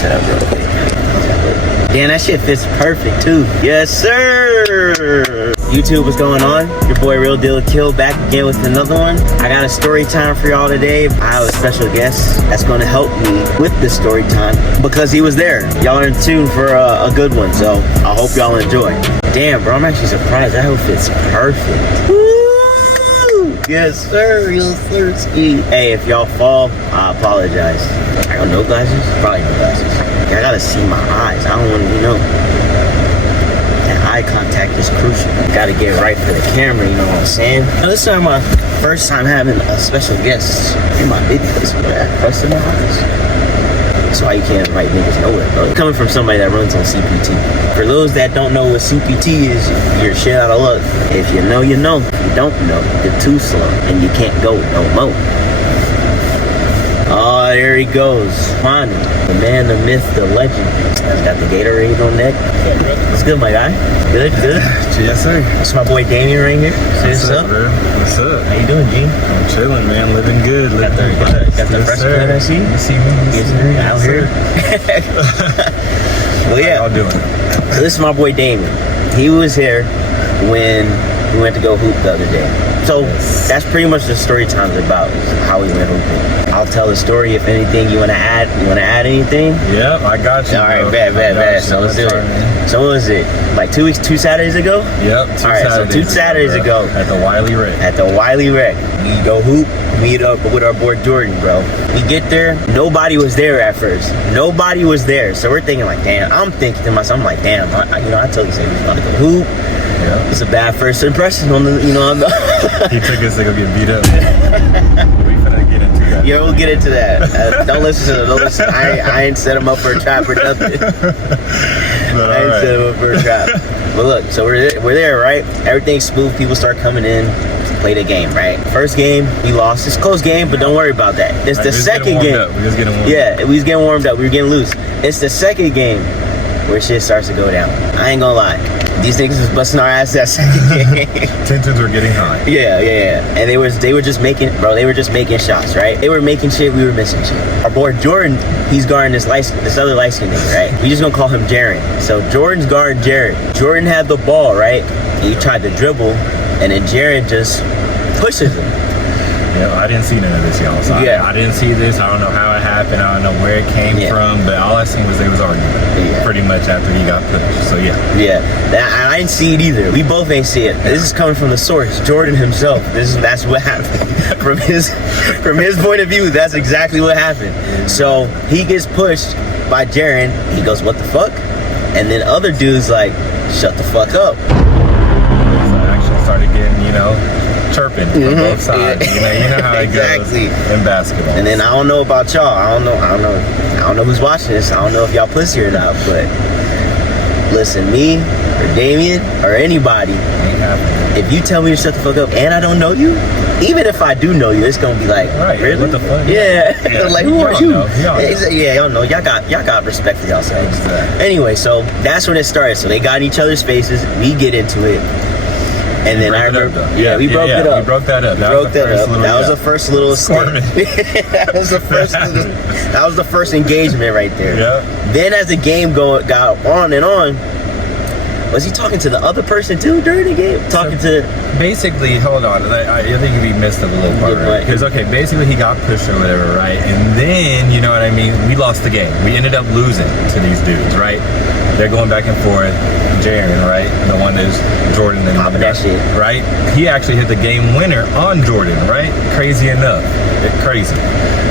set up real quick. Damn, that shit fits perfect too. Yes, sir. YouTube, what's going on? Your boy Real Deal Kill back again with another one. I got a story time for y'all today. I have a special guest that's going to help me with this story time because he was there. Y'all are in tune for a good one, so I hope y'all enjoy. Damn, bro, I'm actually surprised. That outfit's perfect. Woo! Yes, sir. Real thirsty. Hey, if y'all fall, I apologize. I got no glasses? Probably no glasses. I gotta see my eyes. I don't want to, that eye contact is crucial. Gotta get right for the camera, you know what I'm saying? Now, this is my first time having a special guest in my videos with that crust in my eyes. That's why you can't invite niggas nowhere, bro. Coming from somebody that runs on CPT. For those that don't know what CPT is, you're shit out of luck. If you know, you know. If you don't know, you're too slow and you can't go no more. Oh, there he goes. Finally. The man, the myth, the legend. He's got the Gatorade on deck. What's good, my guy? Good, good. Yes, sir. It's my boy Damien right here. What's up, bro? What's up? How you doing, G? I'm chilling, man. Living good. Got the fresh cut, I see. You see me? Yes, sir. Out here. Well, yeah. How y'all doing? So this is my boy Damien. He was here when we went to go hoop the other day. So that's pretty much the story time's about, how we went hooping. I'll tell the story if anything you want to add. You want to add anything? Yep, I got you. All right, bad. So let's do it. So what was it? Like 2 Saturdays ago? Yep. So 2 Saturdays ago. At the Wiley Rec. We go hoop, meet up with our boy Jordan, bro. We get there, nobody was there at first. Nobody was there. So we're thinking like, damn. I'm thinking to myself, I'm like, damn. I told you, we was about to go hoop. Yeah. It's a bad first impression on the, on the. He took us to go get beat up. We finna get into that. Yeah, we'll get into that. Don't listen to them. Don't listen. I ain't set him up for a trap or nothing. But I ain't set him up for a trap. But look, so we're there, right? Everything's smooth. People start coming in. Play the game, right? First game, we lost. It's a close game, but don't worry about that. It's the second game. We just getting warmed up. Yeah, we was getting warmed up. We were getting loose. It's the second game where shit starts to go down. I ain't gonna lie. These niggas was busting our ass that second game. Tensions were getting high. Yeah. And they were just making shots, right? They were making shit, we were missing shit. Our boy Jordan, he's guarding this other light skinned nigga, right? We just gonna call him Jaren. So Jordan's guarding Jared. Jordan had the ball, right? He tried to dribble, and then Jared just pushes him. Yeah, I didn't see none of this, y'all. So Yeah. I didn't see this. I don't know how it happened. I don't know where it came from. But all I seen was they was arguing pretty much after he got pushed. So yeah. I didn't see it either. We both ain't see it. This is coming from the source, Jordan himself. That's what happened. From his point of view, that's exactly what happened. So he gets pushed by Jaren. He goes, "What the fuck?" And then other dudes like, "Shut the fuck up." So I actually started getting, chirping from both sides. You know how it goes in basketball. And then I don't know about y'all. I don't know who's watching this. I don't know if y'all pussy or not. But listen, me or Damien or anybody, if you tell me to shut the fuck up and I don't know you, even if I do know you, it's gonna be like, really? What the fuck? Yeah. Like, who are you? Yeah, y'all know. Y'all got respect for yourselves. Exactly. Anyway, so that's when it started. So they got in each other's faces. We get into it. And then I remember, we broke it up. We broke that up. That was the first little squirming. That was the first engagement right there. Yeah. Then as the game got on and on, was he talking to the other person too during the game? Basically, hold on. I think we missed a little part, right? Because basically he got pushed or whatever, right? And then, you know what I mean? We lost the game. We ended up losing to these dudes, right? They're going back and forth. Jaren, right? The one is Jordan and popping that shit, right? He actually hit the game winner on Jordan, right? Crazy enough. Crazy.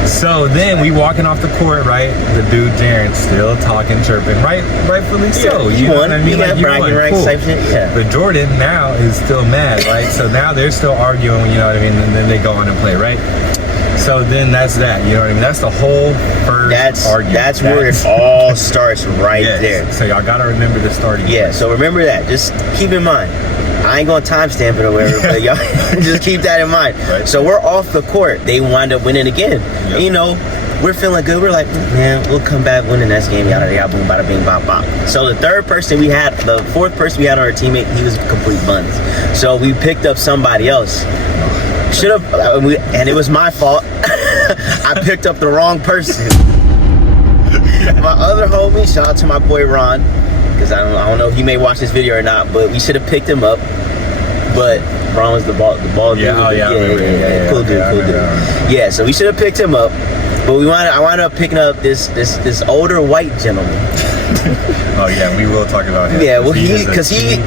So then we walking off the court, right? The dude Jaren still talking, chirping, rightfully so. You know won. what I mean? Like, bragging rights, cool. Type shit. Yeah. But Jordan now is still mad, right? So now they're still arguing, you know what I mean? And then they go on and play, right? So then that's that, you know what I mean? That's the whole first argument. That's where it all starts right there. So y'all gotta remember the starting point. Yeah, so remember that. Just keep in mind. I ain't gonna timestamp it or whatever, but y'all just keep that in mind. Right. So we're off the court. They wind up winning again. Yep. And, we're feeling good. We're like, man, we'll come back, win the next game. Yada yada, boom, bada, bing, bop, bop. So the fourth person we had on our teammate, he was complete buns. So we picked up somebody else. And it was my fault. I picked up the wrong person. My another homie. Shout out to my boy Ron, because I don't know if he may watch this video or not, but we should have picked him up. But Ron was the ball dude. Yeah. Cool dude. Yeah, so we should have picked him up, but I wound up picking up this older white gentleman. Oh yeah, we will talk about him. Yeah, well because he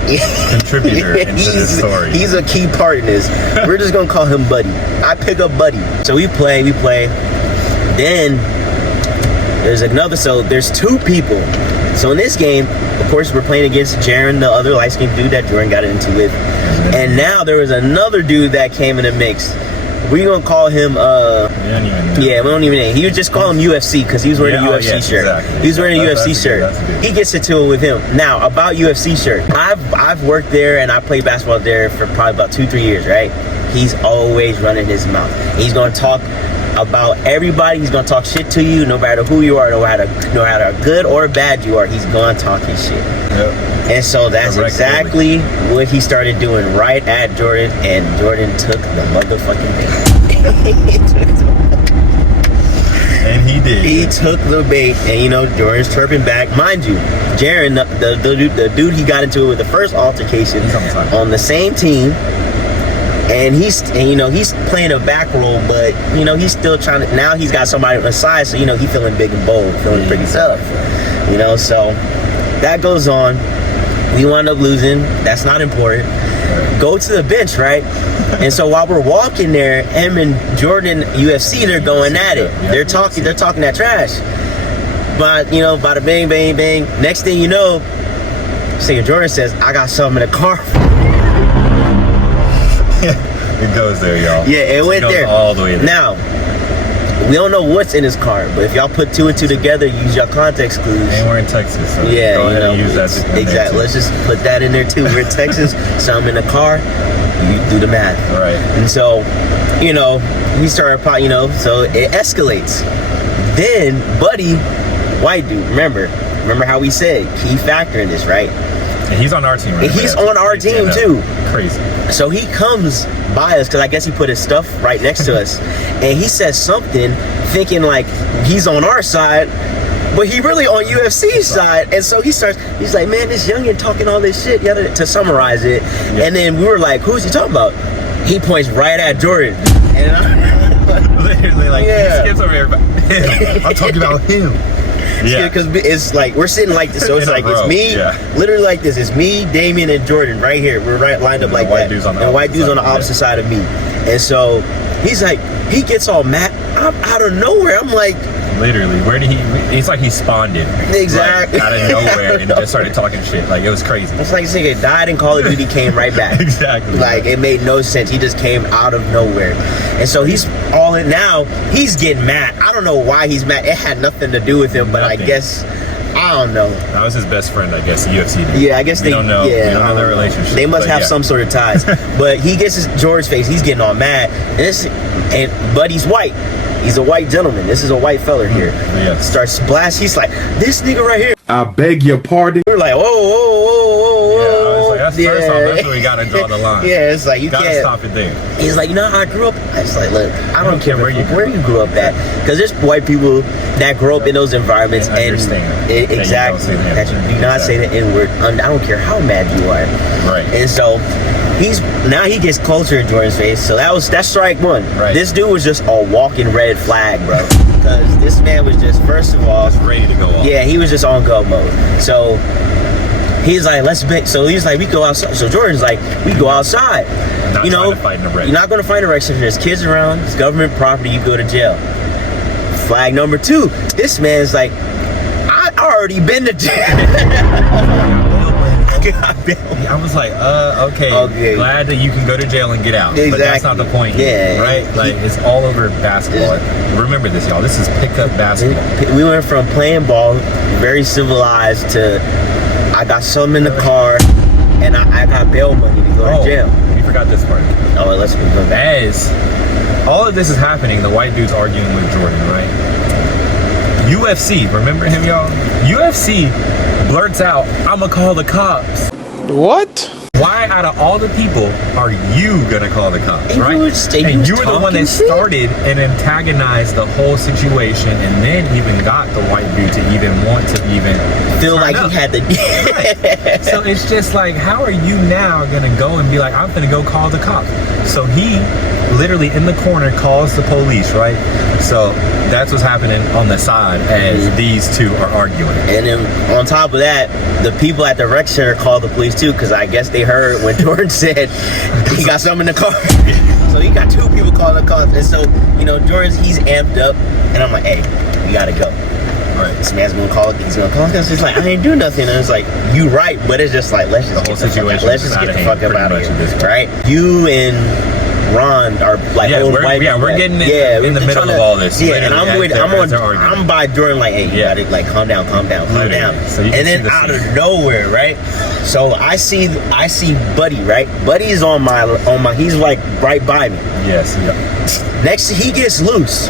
contributor into this story. He's a key part in this. We're just gonna call him Buddy. I pick up Buddy. So we play. Then there's another. So there's two people. So in this game, of course, we're playing against Jaren, the other light-skinned dude that Jordan got into with. And now there was another dude that came in the mix. We're gonna call him. We don't even know. He would just call him UFC because he was wearing a UFC shirt. Exactly. He was wearing a UFC shirt. He gets into it with him. Now about UFC shirt, I've worked there and I played basketball there for probably about 2-3 years. Right? He's always running his mouth. He's gonna talk about everybody. He's gonna talk shit to you, no matter who you are, no matter good or bad you are. He's gonna talk his shit. Yep. And so that's exactly what he started doing right at Jordan, and Jordan took the motherfucking bait. And he did. He took the bait, and Jordan's chirping back. Mind you, Jaren, the dude he got into it with the first altercation, on the same team. And he's playing a back role, but he's still trying to. Now he's got somebody on the side, so he feeling big and bold, feeling pretty tough. So that goes on. We wind up losing. That's not important. Go to the bench, right? And so while we're walking there, him and Jordan UFC, they're going at it. They're talking that trash. But bada bang, bang, bang. Next thing you know, Jordan says, "I got something in the car." It goes there, y'all. Yeah, it went there. All the way there. Now, we don't know what's in his car, but if y'all put 2 and 2 together, use your context clues. And we're in Texas, so yeah, go ahead and use that. Exactly. Let's just put that in there too. We're in Texas, so I'm in the car. You do the math. Right. And so, we started, so it escalates. Then, Buddy, white dude, remember how we said key factor in this, right? And he's on our team, right? And he's on our team too. Crazy. So he comes by us because I guess he put his stuff right next to us, and he says something, thinking like he's on our side, but he really on UFC's side. And so he's like, "Man, this youngin talking all this shit." To summarize it, and then we were like, "Who's he talking about?" He points right at Jordan, and literally like, he skips over everybody. I'm talking about him. Yeah, because it's like we're sitting like this, so it's like it's me, literally like this. It's me, Damien, and Jordan right here. We're right lined up like that. And white dude's on the opposite side of me. And so he's like, he gets all mad. I'm out of nowhere. I'm like, literally, where did he? It's like he spawned in exactly out of nowhere and just started talking shit. Like it was crazy. It's like this nigga died in Call of Duty, came right back. Exactly. Like it made no sense. He just came out of nowhere, and so he's all in now. He's getting mad. I don't know why he's mad. It had nothing to do with him, but I guess. I don't know. That was his best friend, I guess, UFC did. Yeah, I guess we don't know. Yeah, we don't know their relationship. They must have some sort of ties. But he gets George's face. He's getting all mad. And Buddy's white. He's a white gentleman. This is a white fella here. Yeah. Starts blasting. He's like, "This nigga right here." I beg your pardon. We're like, whoa. Yeah, I was like, that's first off, that's where we gotta draw the line. Yeah, it's like you gotta can't stop it there. He's like, I grew up. I was like, look, I don't care where you grew up at, because there's white people that grow up in those environments and exactly that you do not say the N-word. I don't care how mad you are. Right. And so he gets closer in Jordan's face. So that's strike one. Right. This dude was just a walking red flag, bro. Because this man was just, first of all, ready to go off. Yeah, he was just on go mode. So he's like, so he's like, we go outside. So Jordan's like, we go outside. Not you're not going to find a wreck. So there's kids around. It's government property. You go to jail. Flag number 2. This man's like, I already been to jail. I was like, okay. Glad that you can go to jail and get out. Exactly. But that's not the point here, right? Like, it's all over basketball. Remember this, y'all. This is pickup basketball. We went from playing ball, very civilized, to I got something in the car, and I got bail money to go to jail. We forgot this part. Oh, let's go back. As all of this is happening, the white dude's arguing with Jordan, right? UFC, remember him, y'all? UFC blurts out, "I'ma call the cops." What? why out of all the people are you gonna call the cops, And right? And you were the one that started and antagonized the whole situation, and then even got the white dude to even want to even feel like up. he had the. Right. So it's just like, how are you now gonna go and be like, I'm gonna go call the cops? So he literally in the corner calls the police, right? So that's what's happening on the side as these two are arguing. And then on top of that, the people at the rec center called the police too, because I guess they heard when Jordan said he got something in the car. So he got two people calling the cops. And so, you know, Jordan's, he's amped up. And I'm like, hey, we gotta go. Right. This man's gonna call. He's gonna call. It's just like, I ain't do nothing. And it's like, you right, but it's just like, let's just get the fuck up out of here, right? You and Ron are like, we're getting in the middle of all this. Yeah, and I'm by Jordan like, hey, you gotta like calm down. So and then out of nowhere, right? So I see Buddy, right? Buddy's on my he's like right by me. Yes. Yeah. Next, he gets loose.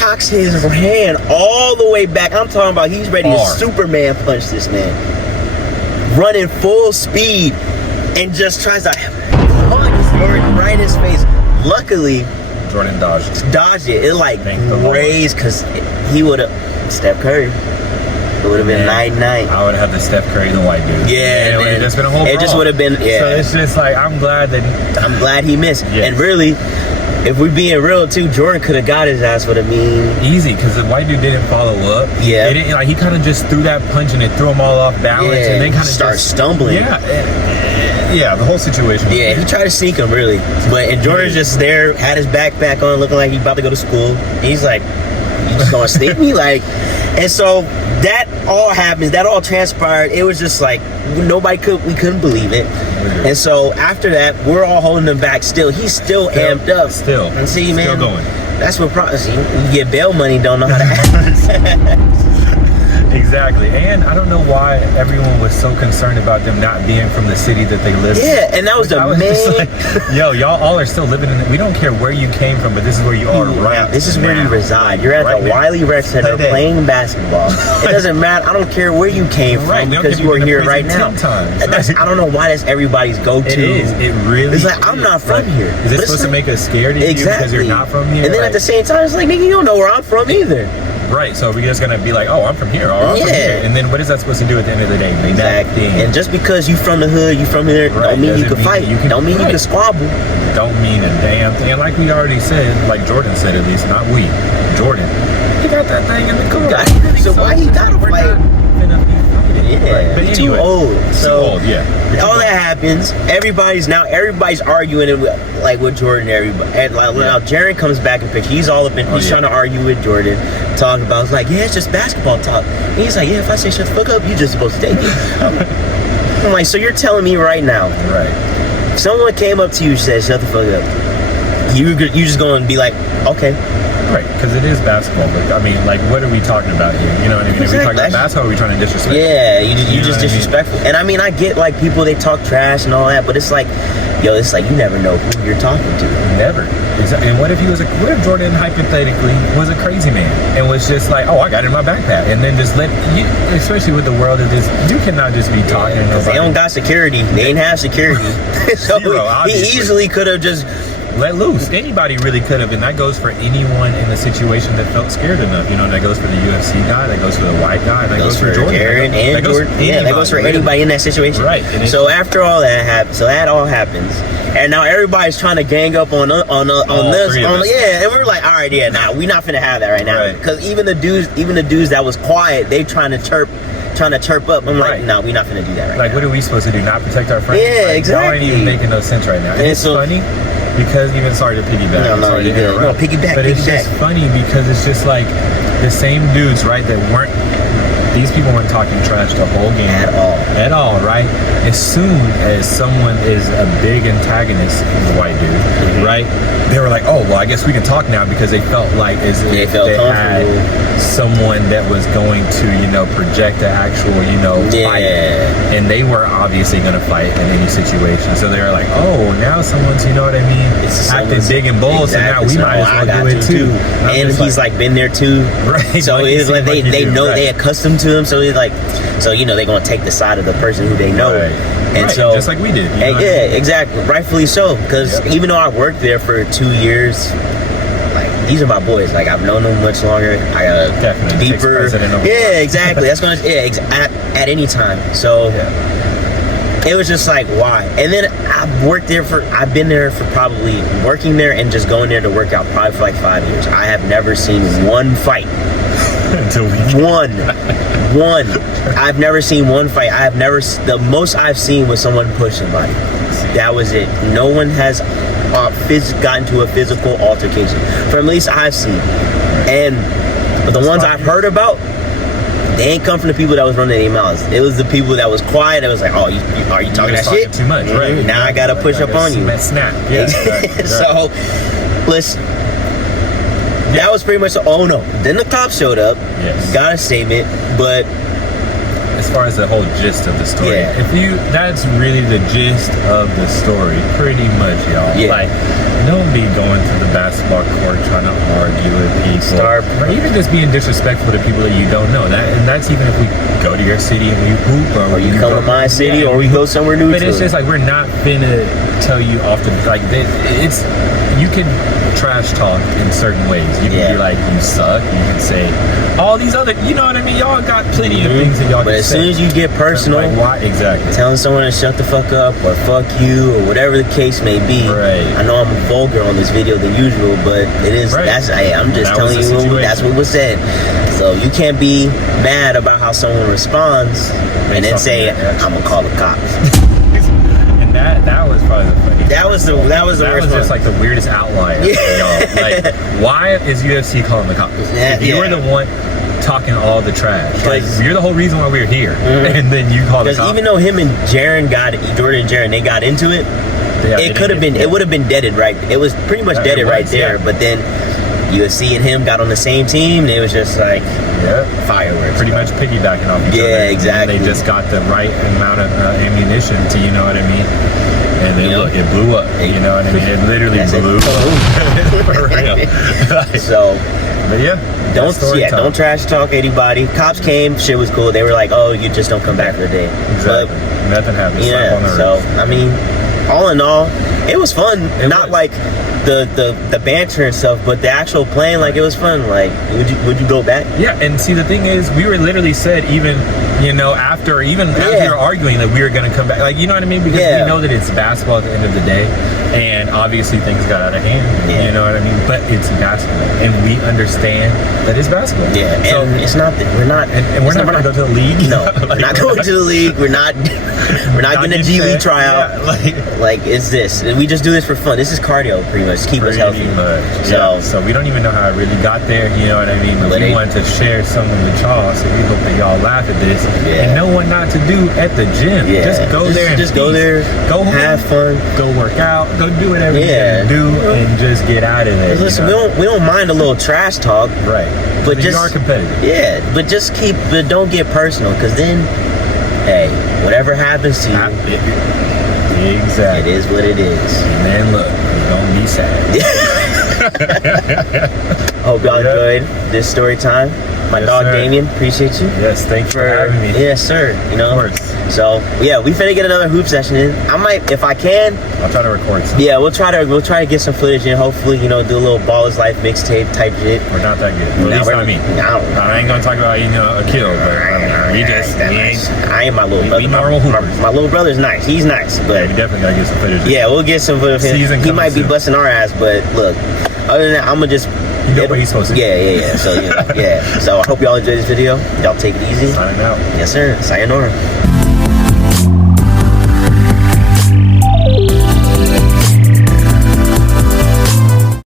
Cocks his hand all the way back. I'm talking about he's ready to Superman punch this man. Running full speed and just tries to punch Jordan right in his face. Luckily, Jordan dodged it. It like grazed because he would have Steph Curry. It would have been 9-9. I would have had the Steph Curry, the white dude. Yeah, it would have just been a whole. It just would have been. Yeah. So it's just like I'm glad he missed. Yes. And really, if we're being real too, Jordan could have got his ass with a mean easy because the white dude didn't follow up. Yeah, he kind of just threw that punch and it threw him all off balance, and then kind of start stumbling. Yeah, the whole situation. Yeah, he tried to sneak him really, and Jordan's just there, had his backpack on, looking like he's about to go to school. And he's like, "You just gonna sneak me?" Like, and so that all happens. That all transpired. It was just like we couldn't believe it. And so after that, we're all holding him back. Still, he's still amped up. Still, and see, man, still going. That's what you get bail money. Don't know how to act. Exactly, and I don't know why everyone was so concerned about them not being from the city that they live in. Yeah, and that was the main. Like, yo, y'all all are still living in it. We don't care where you came from, but this is where you are right. This is where you reside. You're at the Wiley Rec Center playing basketball. It doesn't matter. I don't care where you came from because you are here right now. I don't know why that's everybody's go-to. It is. It really. It's like I'm not from here. Is it supposed to make us scared of you because you're not from here? And then at the same time, it's like, nigga, you don't know where I'm from either. Right, so we're just gonna be like, oh, I'm from here, I'm from here. And then what is that supposed to do at the end of the day? Exactly. And just because you from the hood, you from here, don't mean you can fight. Don't mean you can squabble. Don't mean a damn thing. And like we already said, like Jordan said at least, not we, Jordan. He got that thing in the car. So why he gotta fight? Yeah, but too old. So all that happens. Everybody's arguing with Jordan. And now Jaren comes back and picture. He's all up in. He's trying to argue with Jordan, talking about. It's like, yeah, it's just basketball talk. And he's like, yeah, if I say shut the fuck up, you're just supposed to take it. I'm like, so you're telling me right now, if someone came up to you and said shut the fuck up, you just gonna be like, okay. Right, because it is basketball, but I mean, like, what are we talking about here? You know what I mean? Are we talking about basketball or are we trying to disrespect? Yeah, you just disrespectful. And I mean, I get like people, they talk trash and all that, but it's like, yo, it's like you never know who you're talking to. Never. Exactly. And what if Jordan hypothetically was a crazy man and was just like, oh, I got it in my backpack, and then just let you, especially with the world of this, you cannot just be talking. They don't got security. They ain't have security. So he easily could have just let loose. Anybody really could have, and that goes for anyone in a situation that felt scared enough. You know, that goes for the UFC guy, that goes for the white guy, that goes for Jordan. And Jordan. Yeah, that goes for anybody in that situation. Right. So after all that happens, that all happens, and now everybody's trying to gang up on this. And we're like, all right, we're not finna have that right now, because even the dudes that was quiet, they trying to chirp up. I'm like, no, we're not gonna do that right now. Like, what are we supposed to do? Not protect our friends? Yeah, exactly. Y'all ain't even making no sense right now. And it's funny because, even sorry to piggyback. No, you good. No, piggyback. But it's just funny because it's just like the same dudes, right? These people weren't talking trash the whole game at all, right? As soon as someone is a big antagonist, the white dude, right? They were like, oh, well, I guess we can talk now, because they felt like they had someone that was going to, project the actual, fight. And they were obviously going to fight in any situation. So they were like, oh, now someone's, acting big and bold, so now we might as well do it too. And he's like been there too. Right. So it's like they know, they accustomed to to them, so they're like, so you know they're gonna take the side of the person who they know, and so just like we did. Exactly, rightfully so. Because even though I worked there for 2 years, like these are my boys. Like I've known them much longer. I got a deeper. Yeah, exactly. That's gonna at any time. So. It was just like, why? And then I've been there for probably working there and just going there to work out probably for like 5 years. I have never seen one fight. One. I've never seen one fight. The most I've seen was someone push somebody. That was it. No one has gotten to a physical altercation. From at least I've seen. And the ones I've heard about, they ain't come from the people that was running their mouths. It was the people that was quiet. It was like, oh, are you talking that shit? Too much, right? Now I gotta push up on you. Snap. Yeah. So, listen. That was pretty much. Oh no! Then the cops showed up. Yes. Got a statement, but as far as the whole gist of the story, that's really the gist of the story, pretty much, y'all. Yeah. Like, don't be going to the basketball court trying to argue with people, or even just being disrespectful to people that you don't know. And that's even if we go to your city and we hoop, or you come to my city, or we go somewhere new. But it's just like, we're not finna tell you off the it's. You can trash talk in certain ways. You can be like, you suck. You can say all these other, you know what I mean? Y'all got plenty of things that y'all can say. But as soon as you get personal, like, why? Exactly. Telling someone to shut the fuck up or fuck you or whatever the case may be. Right. I know I'm vulgar on this video than usual, but it is. Right. I'm just telling you that's what was said. So you can't be mad about how someone responds and then say, I'm gonna call the cops. That was probably the funniest. That was the worst one. Just like the weirdest outlier. Y'all. Like, why is UFC calling the cops? If you were the one talking all the trash, like, you're the whole reason why we're here, and then you call the cops. Because even though him and Jordan and Jaren, they got into it, it could have been, it would have been deaded right. It was pretty much deaded right there. But then UFC and him got on the same team, and it was just like fireworks. Pretty much piggybacking off each other. Yeah, exactly. They just got the right amount of ammunition to, you know what I mean? And then look, it blew up. You know what I mean? It literally blew up. For real. So, but don't trash talk anybody. Cops came, shit was cool. They were like, oh, you just don't come back for the day. Exactly. But, nothing happened. Yeah. So I mean, all in all, it was fun. Not like the banter and stuff, but the actual playing, like, it was fun. Like, would you go back? Yeah, and see, the thing is, we were literally said, even, you know, after we were arguing, that we were going to come back, like, you know what I mean? Because we know that it's basketball at the end of the day, and obviously things got out of hand, you know what I mean? But it's basketball, and we understand that it's basketball. Yeah, and so it's not that we're not going to go to the league. No, we're not going to the league. We're not getting a G League tryout. Yeah, like it's this. We just do this for fun. This is cardio, pretty much. Keep us healthy. So we don't even know how it really got there, you know what I mean? But we wanted to share something with y'all, so we hope that y'all laugh at this and know what not to do at the gym. Just go there and go there, go home, have fun, go work out, go do whatever you gotta do, and just get out of there. Listen, we don't mind a little trash talk, right? But you are competitive. Yeah, but don't get personal, because then, hey, whatever happens to you, exactly, it is what it is. Man, look, don't be sad. Hope y'all enjoyed this story time. My dog, Damien, appreciate you. Yes, thanks for having me. Yes, sir. You know, of course. So yeah, we finna get another hoop session in. I might, if I can. I'll try to record some. Yeah, we'll try to get some footage in. Hopefully, you know, do a little Ball is Life mixtape type shit. We're not that good. Well, at least not me. I ain't gonna talk about, you know, a kill, but I ain't my little brother. We normal hoopers. My little brother's nice. He's nice, but we definitely gotta get some footage. Yeah, we'll get some footage. He might be busting our ass, but look. Other than that, I'm gonna just. You know what he's supposed to do. Yeah. So, So I hope y'all enjoyed this video. Y'all take it easy. Signing out. Yes, sir. Sayonara.